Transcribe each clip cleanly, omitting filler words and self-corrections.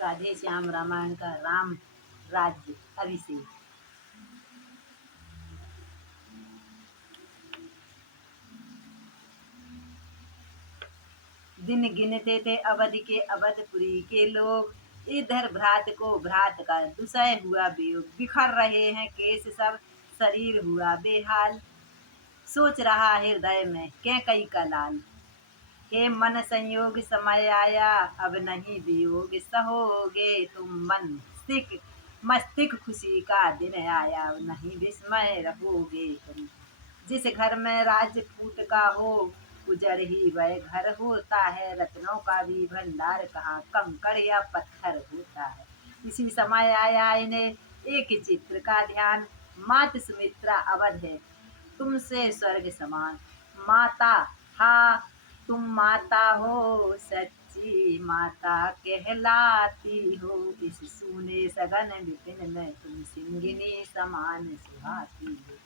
राधे श्याम रामायण का राम राज्य अभिषेक। दिन गिनते थे अवध के अवधपुरी के लोग, इधर भ्रात को भ्रात का दुसह हुआ वियोग। बिखर रहे हैं केस सब, शरीर हुआ बेहाल। सोच रहा हृदय में कैकई का लाल, हे मन संयोग समय आया, अब नहीं वियोग सहोगे तुम मन सिक। मस्तिष्क खुशी का दिन आया, अब नहीं विस्मय रहोगे तुम। जिस घर में राजपूत का हो, उजड़ ही वह घर होता है। रत्नों का भी भंडार कहाँ, कंकड़ या पत्थर होता है। इसी समय आया इन्हें एक चित्र का ध्यान, मात सुमित्रा अवध है तुमसे स्वर्ग समान। माता, हाँ तुम माता हो, सच्ची माता कहलाती हो। इस सूने सघन विपिन में तुम सिंगिनी समान सुहाती हो।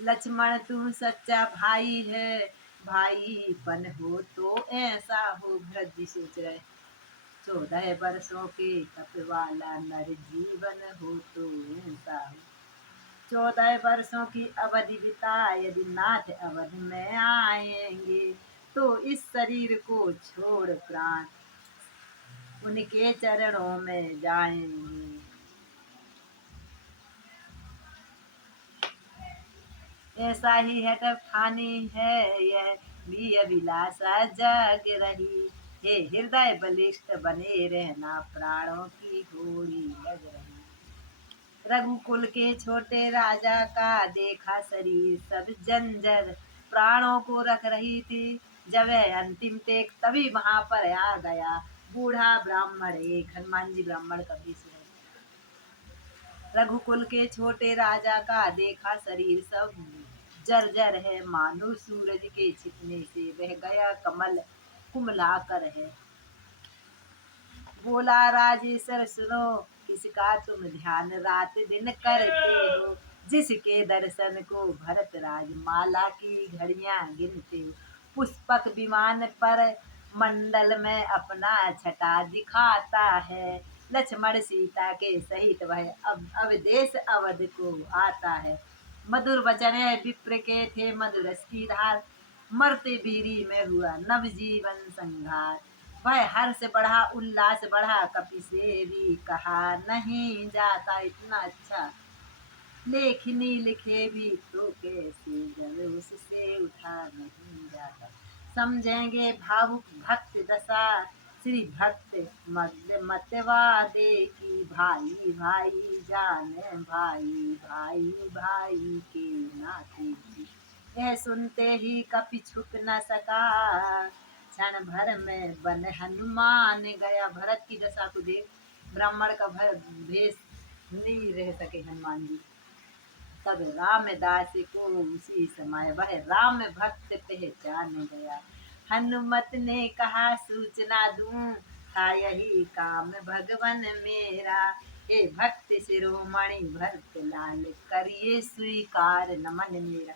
लक्ष्मण तू सच्चा भाई है, भाईपन हो तो ऐसा हो। भरत जी सोच रहे 14 वर्षों के तप वाला नर जीवन हो तो ऐसा हो। 14 वर्षों की अवधि बिता यदि नाथ अवध में आएंगे, तो इस शरीर को छोड़ प्राण उनके चरणों में जाएंगे। ऐसा ही है तब ठानी है यह भी अभिलाषा जग रही। हे हृदय बलिष्ठ बने रहना, प्राणों की होड़ी लग रही। रघुकुल के छोटे राजा का देखा शरीर सब जंजर, प्राणों को रख रही थी जब वह अंतिम टेक। तभी वहां पर आ गया बूढ़ा ब्राह्मण एक, हनुमान जी ब्राह्मण का भी सुने। रघुकुल के छोटे राजा का देखा शरीर सब जर्जर है, मानो सूरज के छिपने से बह गया कमल कुमला कर है। बोला राजेश्वर सुनो, किसका तुम ध्यान रात दिन करते हो। जिसके दर्शन को भरत राजमाला की घड़ियां गिनते हो। पुष्पक विमान पर मंडल में अपना छटा दिखाता है। लक्ष्मण सीता के सहित वह अब देश अवध को आता है। मधुर वचन है विप्र के थे मधुरस की धार, मरते बीरी में हुआ नवजीवन संघार। वह हर्ष बढ़ा उल्लास बढ़ा, कपि से भी कहा नहीं जाता। इतना अच्छा लेखनी लिखे भी तो कैसे, जब उससे उठा नहीं जाता। समझेंगे भावुक भक्त दशा, श्री भक्त मतवादे की। भाई भाई जाने भाई, भाई भाई के नाते की। यह सुनते ही कपि छुप न सका, क्षण भर में बन हनुमान गया। भरत की दशा को देख ब्राह्मण का भेष नहीं रह सके हनुमान जी। तब रामदास को उसी समय वह राम भक्त पहचान गया। हनुमत ने कहा सूचना दूं, था यही काम भगवन मेरा। हे भक्त शिरोमणि भरत लाल, करिए स्वीकार नमन मेरा।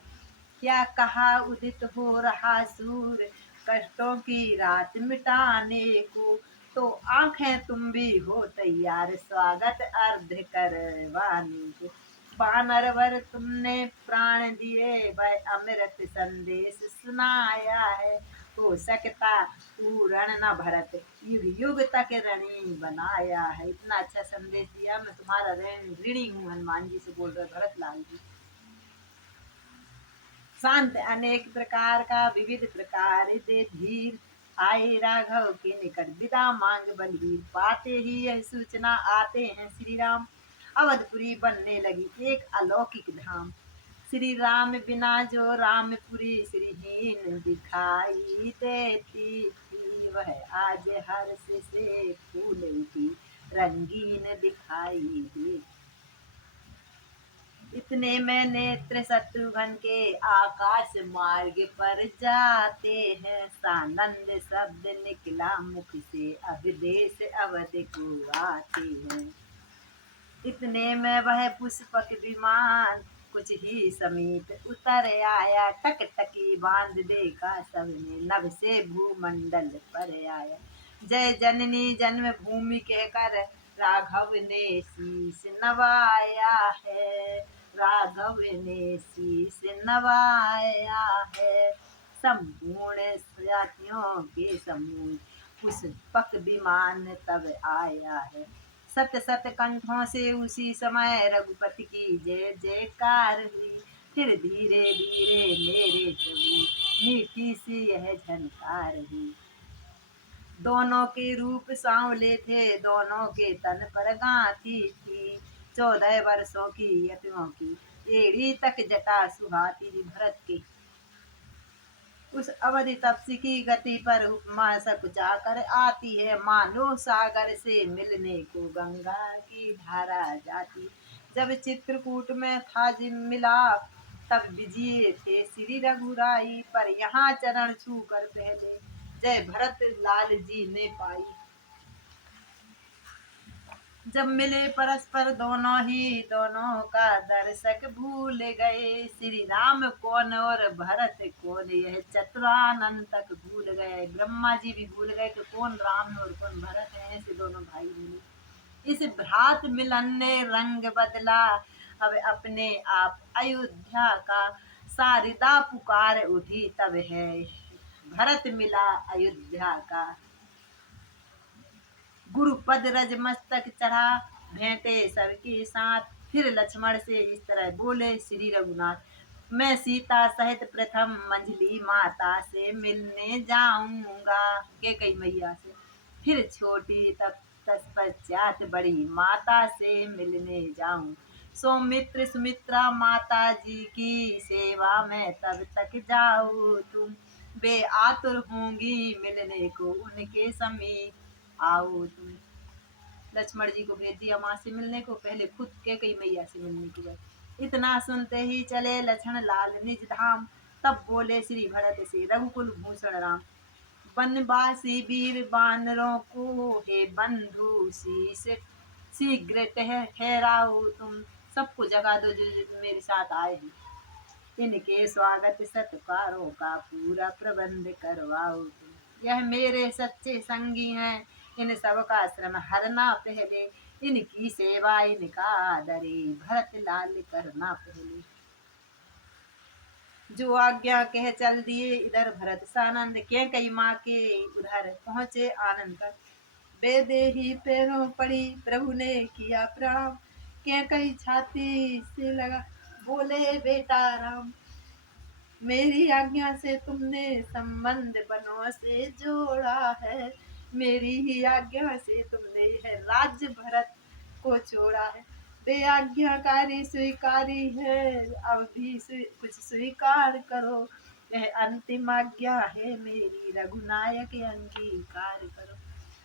क्या कहा उदित हो रहा सूर, कष्टों की रात मिटाने को। तो आंखें तुम भी हो तैयार, स्वागत अर्ध करवाने को। वानर वर तुमने प्राण दिए, वह अमृत संदेश सुनाया है। हो सकता तू रण न भरत, युग युग तक ऋणी बनाया है। इतना अच्छा संदेश दिया, मैं तुम्हारा ऋणी हूँ। हनुमान जी से बोल रहे भरत लाल जी। शांत अनेक प्रकार का विविध प्रकार दे धीर, आए राघव के निकट विदा मांग बलवीर। पाते ही यह सूचना आते हैं श्री राम, अवधपुरी बनने लगी एक अलौकिक धाम। श्री राम बिना जो रामपुरी श्रीहीन दिखाई देती थी, वह आज हर्ष से फूल उठी रंगीन दिखाई देती। इतने में नेत्र शत्रुघ्न के आकाश मार्ग पर जाते हैं। सानंद शब्द निकला मुख से, अब देश अवध को आते हैं। इतने में वह पुष्पक विमान कुछ ही समीप उतर आया। टकटकी बांध देखा सबने, नभ से भूमंडल पर आया। जय जननी जन्मभूमि कहकर राघव ने शीश नवाया है, राघव ने शीश नवाया है। संपूर्ण जातियों के समूह पुष्पक विमान तब आया है। सत सत कंठों से उसी समय रघुपति की जय जयकार हुई। फिर धीरे धीरे मेरे प्रभु मीठी सी यह झनकार हुई। दोनों के रूप सांवले थे, दोनों के तन पर गांठी थी। 14 वर्षों की यतियों की एड़ी तक जटा सुहाती। भरत की उस अवधि तपसी की गति पर उपमा सकुचा कर आती है। मानो सागर से मिलने को गंगा की धारा जाती। जब चित्रकूट में था जिन मिलाप, तब विजय थे श्री रघुराई। पर यहाँ चरण छू कर पहले जय भरत लाल जी ने पाई। जब मिले परस्पर दोनों ही, दोनों का दर्शक भूल गए। श्री राम कौन और भरत कौन, यह चतुरानंद भूल गए। ब्रह्मा जी भी भूल गए कि कौन राम है और कौन भरत है। ऐसे दोनों भाई मिले। इस भ्रात मिलन ने रंग बदला, अब अपने आप अयोध्या का। शारदा पुकार उठी तब है भरत मिला अयोध्या का। गुरुपद रज मस्तक चढ़ा, भेंटे सबके साथ। फिर लक्ष्मण से इस तरह बोले श्री रघुनाथ, मैं सीता सहित प्रथम मंझली माता से मिलने जाऊंगा। के कई मैया से फिर छोटी तब तत्पश्चात बड़ी माता से मिलने जाऊं। सौमित्र सुमित्रा माता जी की सेवा में तब तक जाऊं। तुम बे आतुर होंगी मिलने को उनके समीप आओ तुम। लक्ष्मण जी को भेज दिया माँ से मिलने को, पहले खुद के कई मैया से मिलने को गए। इतना सुनते ही चले लक्ष्मण लाल निज धाम। तब बोले श्री भरत से रघुकुल भूषण राम, वनवासी वीर बानरों को हे बंधु शीश शीघ्र ठहराओ तुम। सबको जगा दो जो जो मेरे साथ आए हैं। इनके स्वागत सत्कारों का पूरा प्रबंध करवाओ तुम। यह मेरे सच्चे संगी हैं, इन सब का श्रम हरना पहले। इनकी सेवा इनका आदरे भरत लाल करना पहले। जो आज्ञा कह चल दिए इधर भरत सानंद के कई माँ के उधर पहुँचे आनंद कर। बेदेही पैरों पड़ी प्रभु ने किया प्रणाम। के कई छाती से लगा बोले बेटा राम, मेरी आज्ञा से तुमने संबंध बनों से जोड़ा है। मेरी ही आज्ञा से तुमने है राज्य भरत को छोड़ा है। बेआज्ञाकारी स्वीकारी है, अब भी कुछ स्वीकार करो। यह अंतिम आज्ञा है मेरी, रघुनायक अंगीकार करो।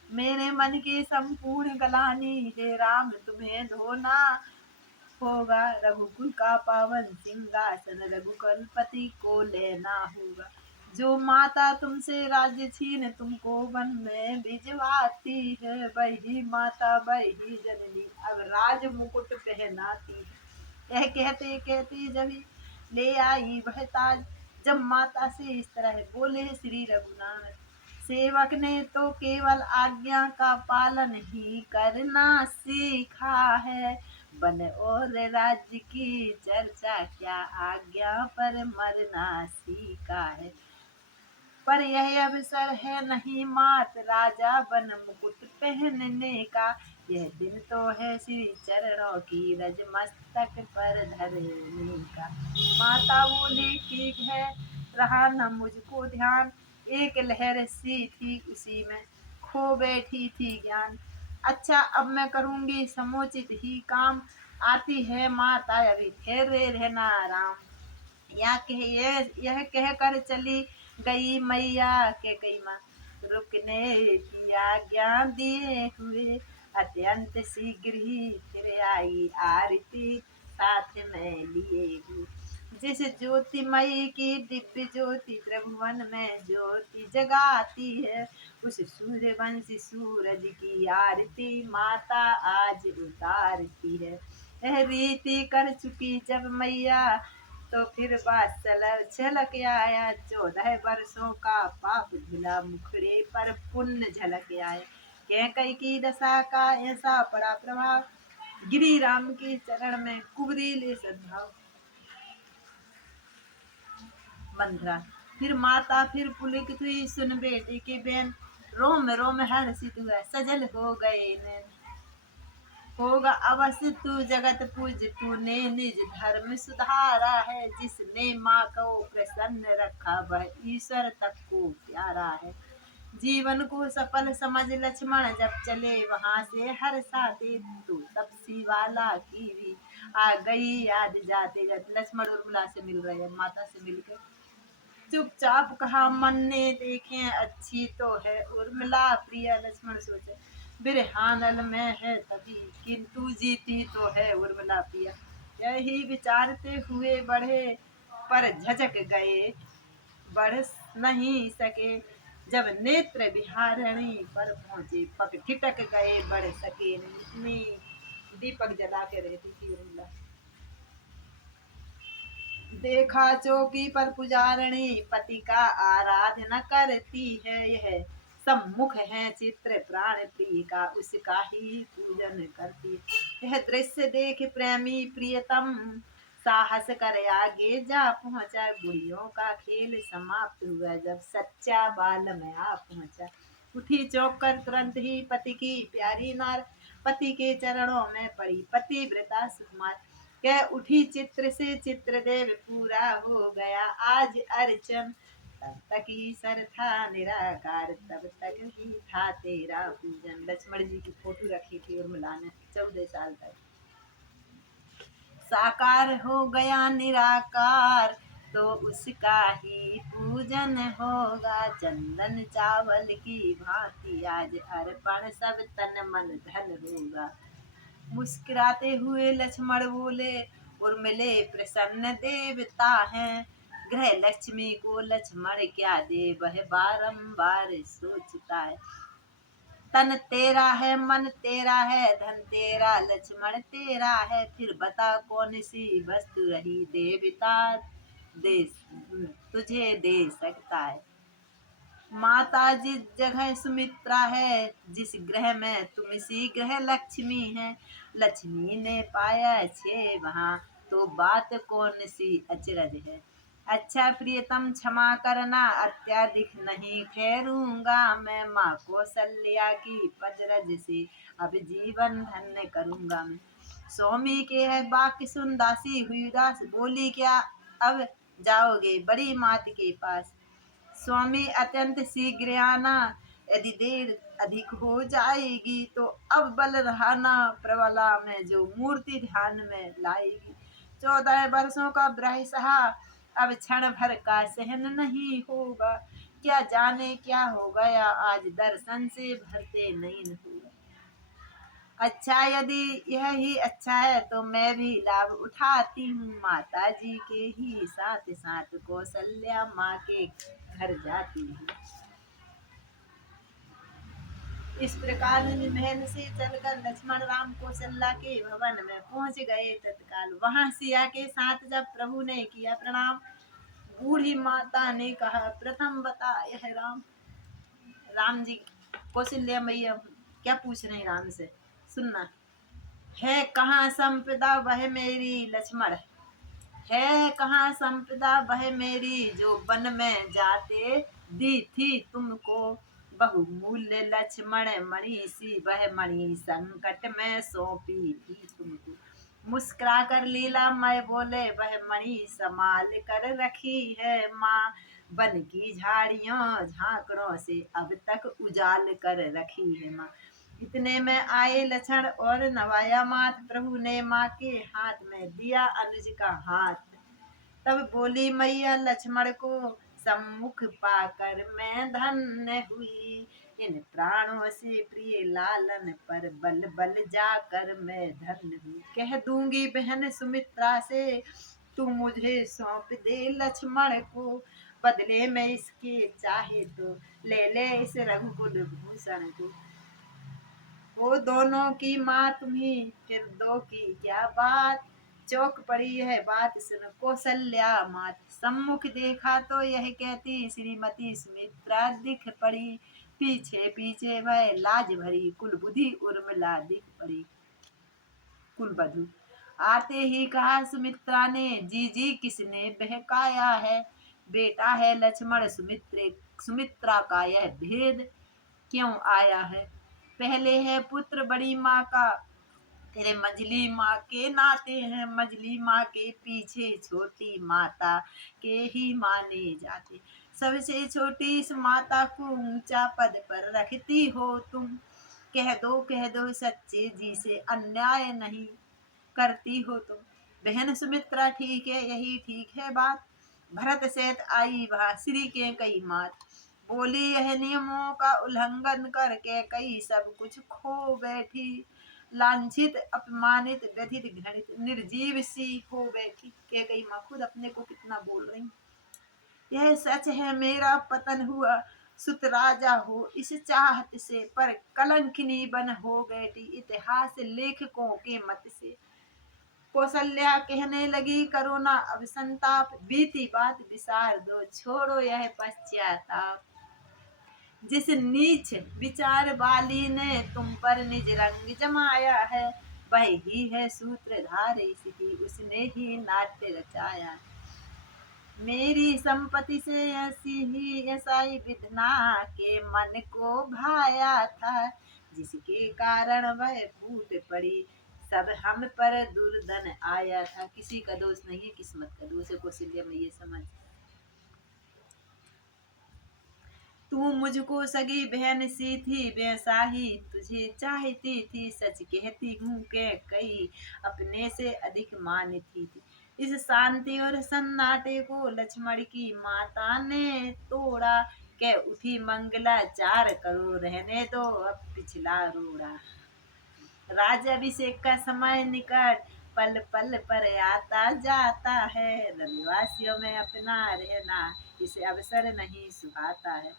मेरे मन की संपूर्ण गलानी है राम तुम्हें धोना होगा। रघुकुल का पावन सिंहासन रघुकुल पति को लेना होगा। जो माता तुमसे राज्य छीन तुमको वन में भिजवाती है, वही माता वही जननी अब राज मुकुट पहनाती है। यह कहते कहते जब ले आई वह ताज। जब माता से इस तरह बोले श्री रघुनाथ, सेवक ने तो केवल आज्ञा का पालन ही करना सीखा है। वन और राज्य की चर्चा क्या आज्ञा पर मरना सीखा है। पर यह अवसर है नहीं मात राजा बन मुकुट पहनने का। यह दिन तो है श्री चरणों की रज मस्तक पर धरने का। माता बोली ठीक है रहा न मुझको ध्यान। एक लहर सी थी उसी में खो बैठी थी ज्ञान। अच्छा अब मैं करूंगी समुचित ही काम। आती है माता अभी ठहरे रहना राम। यह कह कर चली गई मैया के कई माँ। रुकने की आज्ञा दिए हुए अत्यंत शीघ्र ही फिर आई आरती साथ में लिए हुए। जिस ज्योतिमयी की दिव्य ज्योति त्रिभुवन में ज्योति जगाती है, उस सूर्यवंशी सूरज की आरती माता आज उतारती है। यह रीति कर चुकी जब मैया तो फिर वात्सल छलक आया। 14 वर्षों का पाप धुला, मुखड़े पर पुण्य झलक आए। कैकई की दशा का ऐसा पड़ा प्रभाव, गिरी राम के चरण में कुबरीले सद्भाव। मंथरा फिर माता फिर पुलकित हुई, सुन बेटे के बैन। रोम रोम हर्षित हुआ, सजल हो गए नैन। होगा अवश्य तू जगत पूज, तूने निज धर्म सुधारा है। जिसने माँ को प्रसन्न रखा, वह ईश्वर तक को प्यारा है। जीवन को सफल समझ लक्ष्मण, जब चले वहां से हर साथे। तो तपसी वाला की भी आ गई याद, जाते जाते लक्ष्मण उर्मिला से मिल रहे हैं। माता से मिलकर चुपचाप कहा, मन ने देखे अच्छी तो है उर्मिला प्रिय। लक्ष्मण सोचे बिरहानल में है तभी, किंतु जीती तो है उर्मिला प्रिया। यही विचारते हुए बढ़े, पर झचक गए, बढ़ नहीं सके। जब नेत्र विहारणी पर पहुंचे, पग ठिठक गए, बढ़ सके नहीं। दीपक जला के रहती थी उर्मिला। देखा चौकी पर पुजारणी, पति का आराधना करती है। यह सम्मुख है चित्र प्राण प्रिय का, उसका ही पूजन करती है। यह दृश्य देख प्रेमी प्रियतम, साहस कर आगे जा पहुंचा। बुढ़ियों का खेल समाप्त हुआ, जब सच्चा बाल में आ पहुंचा। उठी चौंक कर तुरंत ही पति की प्यारी नार, पति के चरणों में पड़ी पतिव्रता सुकुमार। कह उठी चित्र से चित्रदेव, पूरा हो गया आज अर्चन। तब तक ईश्वर था निराकार, तब तक ही था तेरा पूजन। लक्ष्मण जी की फोटो रखी थी उर्मिला ने 14 साल तक। साकार हो गया निराकार, तो उसका ही पूजन होगा। चंदन चावल की भांति आज अर्पण, सब तन मन धन होगा। मुस्कुराते हुए लक्ष्मण बोले, उर्मिले प्रसन्न देवता है। गृह लक्ष्मी को लक्ष्मण क्या दे, वह बारंबार सोचता है। तन तेरा है, मन तेरा है, धन तेरा, लक्ष्मण तेरा है। फिर बता कौन सी वस्तु रही, देवता दे तुझे दे सकता है। माता जिस जगह सुमित्रा है, जिस ग्रह में तुम सी ग्रह लक्ष्मी है। लक्ष्मी ने पाया छे वहाँ, तो बात कौन सी अचरज है। अच्छा प्रियतम क्षमा करना, अत्याधिक नहीं ठहरूंगा मैं। माँ कौशल्या की पजरज से अब जीवन धन्य करूंगा मैं। स्वामी के है वाक्य सुन दासी हुई उदास, बोली क्या अब जाओगे बड़ी मात के पास। स्वामी अत्यंत शीघ्र आना, यदि देर अधिक हो जाएगी तो अब बल रहाना। प्रबला में जो मूर्ति ध्यान में लाएगी। 14 वर्षों का ब्रह सहा, अब क्षण भर का सहन नहीं होगा। क्या जाने क्या हो गया, आज दर्शन से भरते नैन हुआ। अच्छा यदि यह ही अच्छा है, तो मैं भी लाभ उठाती हूँ। माता जी के ही साथ साथ कौशल्या माँ के घर जाती हूँ। इस प्रकार महल से चलकर लक्ष्मण राम कौशल्या के भवन में पहुंच गए। तत्काल वहां सिया के साथ जब प्रभु ने किया प्रणाम, बूढ़ी माता ने कहा, प्रथम बता यह राम। राम जी कौशल्या मैया क्या पूछ रहे हैं राम से, सुनना। है कहाँ संपदा वह मेरी, लक्ष्मण है कहाँ संपदा वह मेरी, जो वन में जाते दी थी तुमको बहुमूल्य। लक्ष्मण मणि सी वह मणि, संकट में सौंपी थी तुमको। मुस्कुरा कर लीला मैं बोले, वह मणि संभाल कर रखी है माँ। वन की झाड़ियों झांकड़ों से अब तक उजाल कर रखी है माँ। इतने में आए लक्ष्मण और नवाया मात, प्रभु ने माँ के हाथ में दिया अनुज का हाथ। तब बोली मैया लक्ष्मण को, सम्मुख पाकर मैं धन्य हुई। इन प्राणों से प्रिय लालन पर बल बल जाकर मैं धन्य हुई। कह दूंगी बहन सुमित्रा से, तू मुझे सौंप दे लक्ष्मण को। बदले में इसके चाहे तो ले ले इस रघुकुल भूषण को। वो दोनों की माँ तुम्ही, फिर दो की क्या बात। चौक पड़ी है बात सुन कौशल्या मात। सम्मुख देखा तो यह कहती श्रीमती सुमित्रा दिख पड़ी। पीछे पीछे वह लाज भरी कुलबुद्धि उर्मिला दिख पड़ी। कुलवधु आते ही कहा सुमित्रा ने, जी किसने बहकाया है? बेटा है लक्ष्मण सुमित्रा का यह भेद क्यों आया है? पहले है पुत्र बड़ी माँ का, तेरे मंझली माँ के नाते हैं। मंझली माँ के पीछे छोटी माता के ही माने जाते। सबसे छोटी इस माता को ऊंचा पद पर रखती हो तुम। कह दो सच्चे जी से अन्याय नहीं करती हो तुम। बहन सुमित्रा ठीक है, यही ठीक है बात। भरत सहित आई वह श्री के कई मात। बोली यह नियमों का उल्लंघन करके कई सब कुछ खो बैठी। लांछित अपमानित व्यथित घृणित निर्जीव सी हो बैठी। के कई माँ खुद अपने को कितना बोल रही। यह सच है मेरा पतन हुआ, सुत राजा हो इस चाहत से, पर कलंकिनी बन हो बैठी इतिहास लेखकों के मत से। कौशल्या कहने लगी करो ना अब संताप, बीती बात विसार दो छोड़ो यह पश्चाताप। जिस नीच विचार वाली ने तुम पर निज रंग जमाया है, वह ही है सूत्रधार इसकी, उसने ही नाट्य रचाया। मेरी संपत्ति से ऐसी ही ऐसाई विधना के मन को भाया था, जिसके कारण वह फूट पड़ी सब हम पर दुर्धन आया था। किसी का दोष नहीं है, किस्मत का दोष है। कौशल्या में ये समझ। तू मुझको सगी बहन सी थी, वैसा ही तुझे चाहती थी। सच कहती हूँ कि कई अपने से अधिक मानती थी। इस शांति और सन्नाटे को लक्ष्मण की माता ने तोड़ा। के उठी मंगलाचार करो, रहने दो अब पिछला रोड़ा। राज्याभिषेक का समय निकट, पल पल पर आता जाता है। रविवासियों में अपना रहना इसे अवसर नहीं सुहाता है।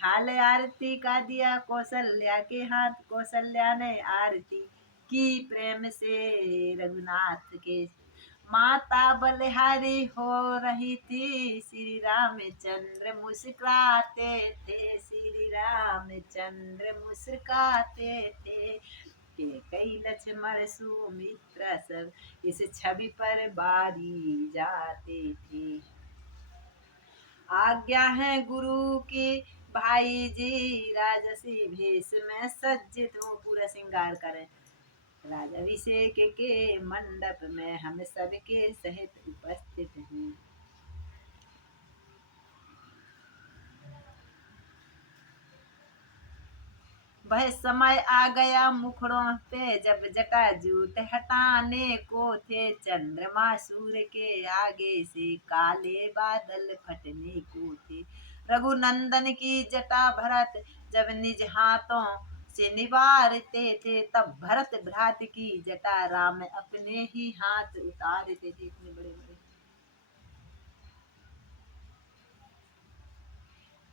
थाल आरती का दिया कौशल्या के हाथ, कौशल्या ने आरती की प्रेम से रघुनाथ के। माता बलिहारी हो रही थी, श्री रामचंद्र मुस्कुराते थे। श्री रामचंद्र मुस्कुराते थे। के कई लक्ष्मण सुमित्रा सब इस छवि पर बारी जाते थे। आज्ञा है गुरु की भाई जी, राजसी भेष में सज्जित हूँ। पूरा श्रृंगार करें। राजाभिषेक के मंडप में हम सबके सहित उपस्थित हैं। वह समय आ गया मुखड़ों पे, जब जटाजूट हटाने को थे। चंद्रमा सूर्य के आगे से काले बादल फटने को थे। रघुनंदन की जटा भरत जब निज हाथों से निवारते थे, तब भरत भ्रात की जटा राम अपने ही हाथ उतारते थे। इतने बड़े बड़े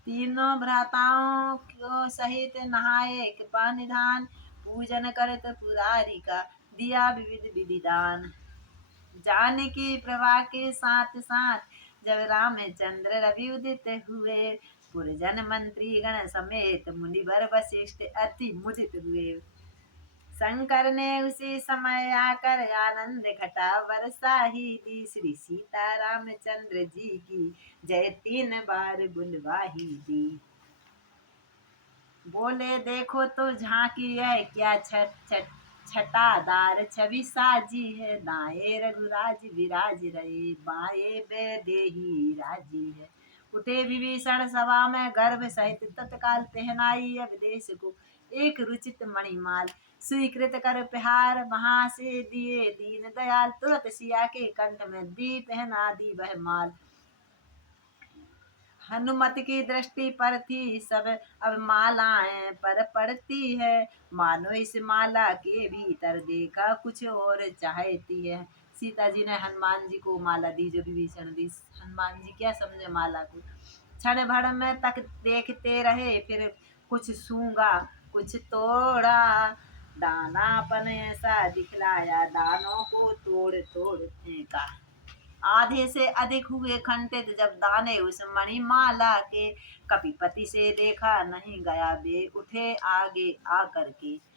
तीनों भ्राताओं को सहित नहाए कृपा निधान। पूजन करत पुरारी का दिया विविध विधिदान। जानकी प्रभा के साथ साथ जब रामचंद्र रवि उदित हुए, पुरजन मंत्री गण समेत मुनिवर वशिष्ठ अति मुदित हुए। शंकर ने उसी समय आकर आनंद घटा वर्षा ही दी। श्री सीता रामचंद्र जी की जय 3 बार बुलवाही दी। बोले देखो तो झांकी है क्या छटादार छवि साजी है। दाएं रघुराज विराज रहे, बाएं वैदेही राजी है। उठे विभीषण सभा में गर्भ सहित, तत्काल पहनाई अब देश को एक रुचित मणिमाल। स्वीकृत कर प्रहार वहां से दिए दीन दयाल, तुरंत सिया के कंठ में दी पहना दी वह माल। हनुमत की दृष्टि पर थी सब अब मालाएं पर पड़ती है। मानो इस माला के भीतर देखा कुछ और चाहती है। सीता जी ने हनुमान जी को माला दी, जो विभीषण दी। हनुमान जी क्या समझे माला को। क्षण भर में तक देखते रहे, फिर कुछ सूंघा कुछ तोड़ा। दानापन ऐसा दिखलाया, दानों को तोड़ तोड़ फेंका। आधे से अधिक हुए खंडित जब दाने उस मणिमाला के, कपिपति से देखा नहीं गया, वे उठे आगे आकर के।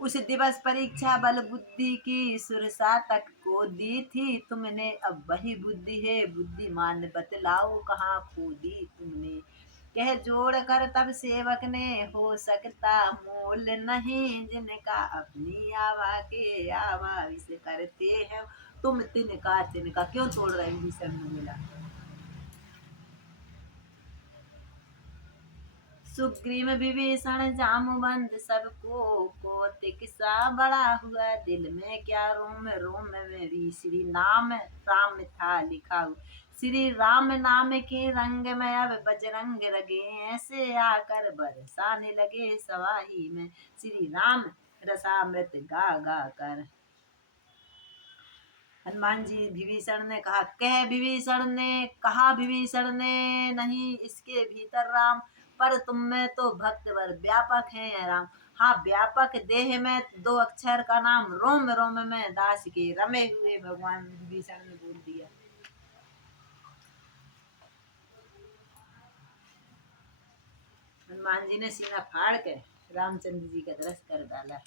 उस दिवस परीक्षा बल बुद्धि की, सुरसा तक को दी थी तुमने, अब वही बुद्धि है बुद्धिमान, बतलाओ कहाँ खो दी तुमने। कह जोड़ कर तब सेवक ने, हो सकता मोल नहीं जिनका, अपनी आवा के आवा विष करते हैं तुम तिनका तिनका। क्यों तोड़ रहे हो विषम ने बोला। सुग्रीव विभीषण जामवंत सबको, कौतिक सा बड़ा हुआ दिल में, क्या रोम रोम में भी श्री नाम राम था लिखा हुआ। श्री राम नाम के रंग में अब बजरंग लगे, ऐसे आकर बरसाने लगे सवाही में, श्री राम रसामृत गा गा कर। हनुमान जी विभीषण ने कहा, विभीषण ने नहीं इसके भीतर राम, पर तुम में तो भक्त वर व्यापक है राम। हाँ, व्यापक देह में दो अक्षर का नाम, रोम रोम में दास के रमे हुए, भगवान विभीषण ने बोल दिया। हनुमान जी ने सीना फाड़ के रामचंद्र जी का दर्श कर डाला।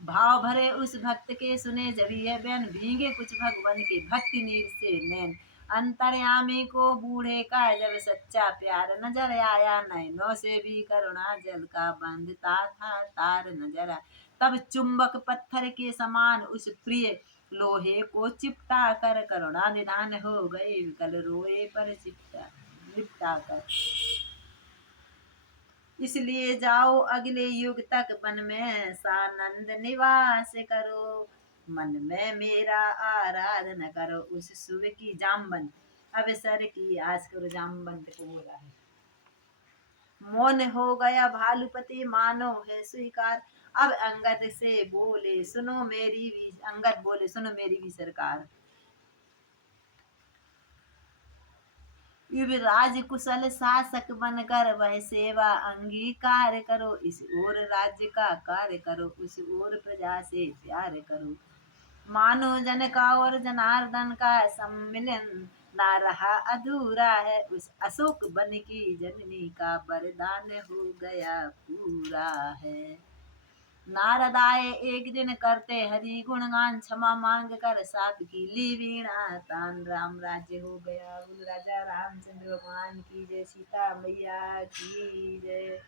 भाव भरे उस भक्त के सुने जब यह बयान, भीगे कुछ भगवान के भक्ति नीर से नैन। अंतर्यामी को बूढ़े का जब सच्चा प्यार नजर आया, नैनों से भी करुणा जल का बंधता था तार नजर आया। तब चुंबक पत्थर के समान उस प्रिय लोहे को चिपटा कर, करुणा निधान हो गए विकल रोए पर चिपटा लिपटा कर। इसलिए जाओ अगले युग तक वन में सानंद निवास करो, मन में मेरा आराधना करो, उस सुबह की जामवंत अवसर की आस करो। जामवंत को बोला है। मौन हो गया भालुपति मानो है स्वीकार, अब अंगद से बोले सुनो मेरी भी, अंगद बोले सुनो मेरी भी सरकार। युवराज कुशल शासक बनकर वह सेवा अंगीकार करो, इस ओर राज्य का कार्य करो, उस ओर प्रजा से प्यार करो। मानो जन का और जनार्दन का सम्मिलन ना रहा अधूरा है, उस अशोक वन की जननी का वरदान हो गया पूरा है। नारद आए एक दिन करते हरि गुणगान, क्षमा मांग कर साप की ली वीणा तान, राम राज्य हो गया। बोल राजा रामचंद्र भगवान की जय, सीता मैया की जय।